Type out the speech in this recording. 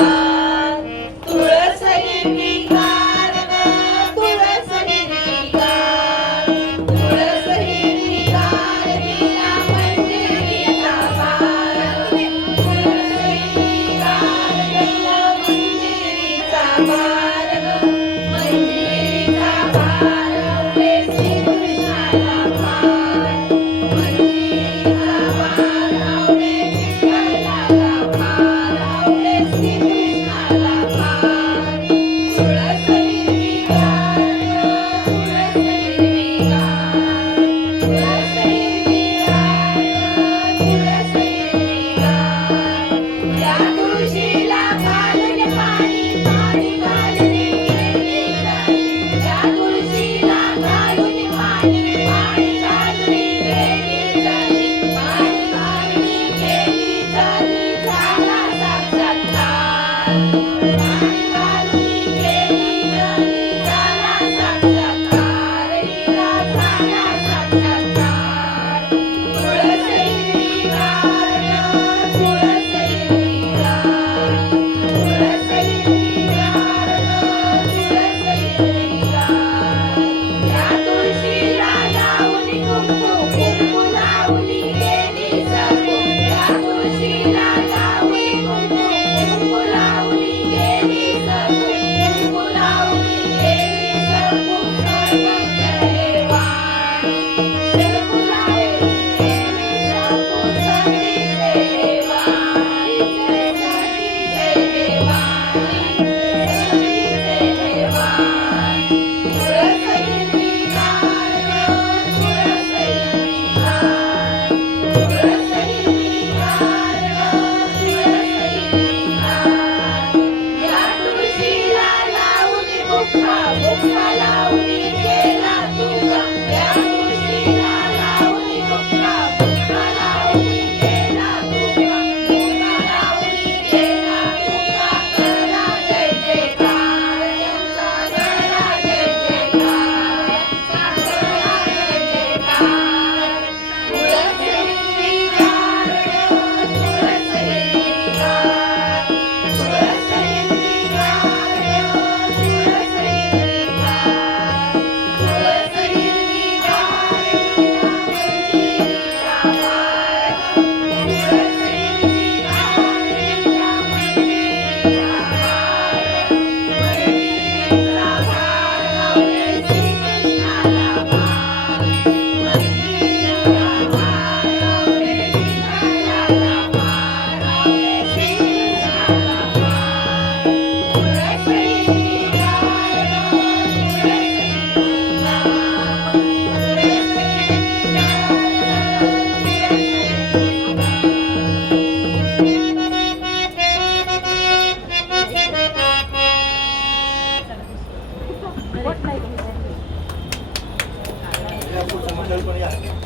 हिरवीगार तुळस हिरवीगार तुळस हिरवीगार तुळस हिरवीगार तिला मंजिरीचा भार तुळस हिरवीगार तिला मंजिरीचा भार मंजिरीचा भार आवडे श्रीकृष्णाला भार मंजिरीचा भार आवडे विठ्ठलाला भार आवडे श्रीकृष्णाला भार तुळस हिरवीगार तुळस हिरवीगार तुळस हिरवीगार तुळस हिरवीगार या तुळशीला घालून पाणी पाणी घालून गेली तरी या तुळशीला घालून पाणी पाणी घालून गेली तरी पाणी घालून गेली तरी झाला साक्षात्कार पाणी घालून गेली तरी झाला साक्षात्कार हिला झाला साक्षात्कार तुळस हिरवीगार तुळस हिरवीगार तुळस हिरवीगार तुळस हिरवीगार या तुळशीला लावून कुंकू कुंकू लावली गेली सकू या तुळशीला लावून कुंकू कुंकू लावली गेली सकू कुंकू लावली गेली सकू सर्व देवाण सकू लावली गेली सकू सतीचे देवाण सतीचे देवाण सतीचे देवाण तुळस हिरवीगार तुळस हिरवीगार तुळस हिरवीगार तुळस हिरवीगार या तुळशीला लावून बुक्का बुक्का लावून गेला तुका या तुळशीला लावून बुक्का बुक्का लावून गेला तुका बुक्का लावून गेला तुका करा जय जयकार यांचा करा जय जयकार यांचा करा जय जयकार तुळस हिरवीगार तुळस हिरवीगार तुळस हिरवीगार तुळस हिरवीगार तुळस हिरवीगार तिला मंजिरीचा भार तुळस हिरवीगार तिला मंजिरीचा भार मंजिरीचा भार आवडे श्रीकृष्णाला भार मंजिरीचा भार आवडे विठ्ठलाला भार आवडे श्रीकृष्णाला भार तुळस हिरवीगार तुळस हिरवीगार तुळस हिरवीगार